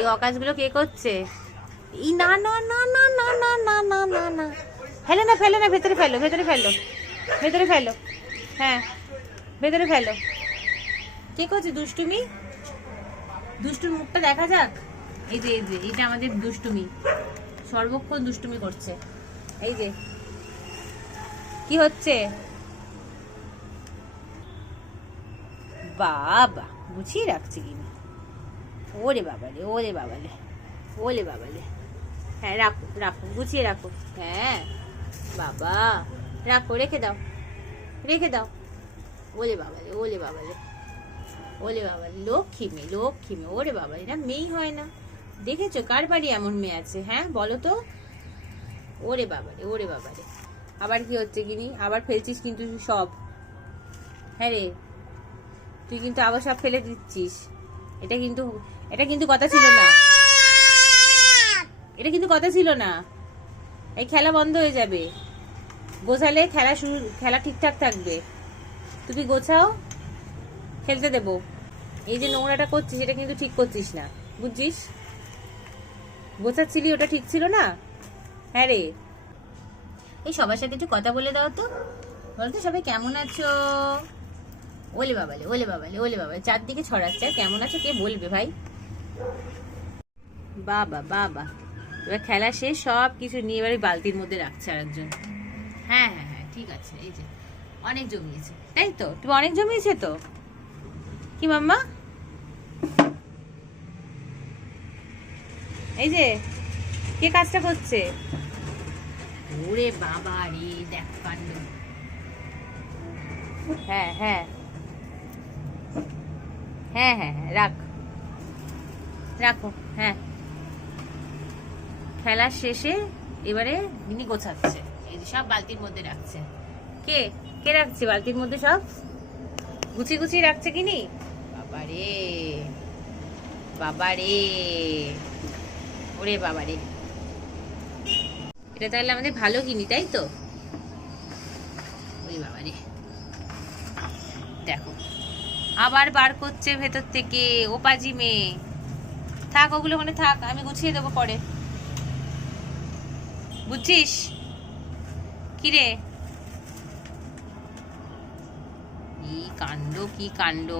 এই অকাজগুলো কে করছে? ই না না না না না না না না না না, ফেলে না ফেলে না, ভেতরে ফেলো, ভেতরে ফেলো, ভেতরে ফেলো। হ্যাঁ, ভেতরে ফেলো। কে করছে দুষ্টুমি? দুষ্টুর মুখটা দেখা যাক। এই যে এই যে এটা আমাদের দুষ্টুমি, সর্বক্ষণ দুষ্টুমি করছে। এই যে কি হচ্ছে? বাবা গুছিয়ে রাখছে কিনা। ওরে বাবালে, ওরে বাবালে, ওলে বাবালে। হ্যাঁ রাখো রাখো, গুছিয়ে রাখো। হ্যাঁ বাবা, রাখো, রেখে দাও, রেখে দাও। ওলে বাবালে, ওলে বাবালে, ওলে বাবালে, লক্ষ্মী মেয়ে, লক্ষ্মী মেয়ে। ওরে বাবালে, না মেয়েই হয় না। দেখেছো কার বাড়ি এমন মেয়ে আছে? হ্যাঁ বলো তো। ওরে বাবারে, ওরে বাবারে। আবার কি হচ্ছে কিনি? আবার ফেলছিস কিন্তু সব। হ্যাঁ রে, তুই কিন্তু আবার সব ফেলে দিচ্ছিস। এটা কিন্তু, এটা কিন্তু কথা ছিল না, এটা কিন্তু কথা ছিল না। এই খেলা বন্ধ হয়ে যাবে। গোছালে খেলা শুরু, খেলা ঠিকঠাক থাকবে। তুমি গোছাও, খেলতে দেবো। এই যে নোংরাটা করছিস এটা কিন্তু ঠিক করছিস না, বুঝছিস? গোছাচ্ছিলি, ওটা ঠিক ছিল না। হ্যাঁ রে, এই সবার সাথে একটু কথা বলে দাও তো। বলতো সবাই কেমন আছো? ওলে বাবালে, ওলে বাবালে, ওলে বাবালে, চারদিকে ছড়াচ্ছে। আর কেমন আছো কে বলবে ভাই? বাবা বাবা, এবার খেলা শেষ, সব কিছু নিয়ে এবারে বালতির মধ্যে রাখছে আরেকজন। হ্যাঁ হ্যাঁ হ্যাঁ, ঠিক আছে। এই যে অনেক জমিয়েছে, তাই তো? তুমি অনেক জমিয়েছে তো, কি মাম্মা? এই যে কে কাজটা করছে? ওরে বাবা রে, দেখ কাণ্ড। হ্যাঁ হ্যাঁ হ্যাঁ হ্যাঁ হ্যাঁ, রাখ, রাখো। হ্যাঁ, খেলা শেষে এবারে মিনি গোছাচ্ছে। এই যে সব বালতির মধ্যে রাখছে। কে কে রাখছে বালতির মধ্যে সব? গুছিয়ে গুছিয়ে রাখছে কিনি। বাবারে, বাবারে, ওরে বাবারে। এটা তাহলে আমাদের ভালো কিনি, তাই তো? ওরে বাবারে, দেখো আবার বার করছে ভেতর থেকে। ও পাজি মেয়ে, থাক ওগুলো ওখানে থাক, আমি গুছিয়ে দেবো পরে, বুঝছিস? কিরে, কি কাণ্ড, কি কাণ্ড।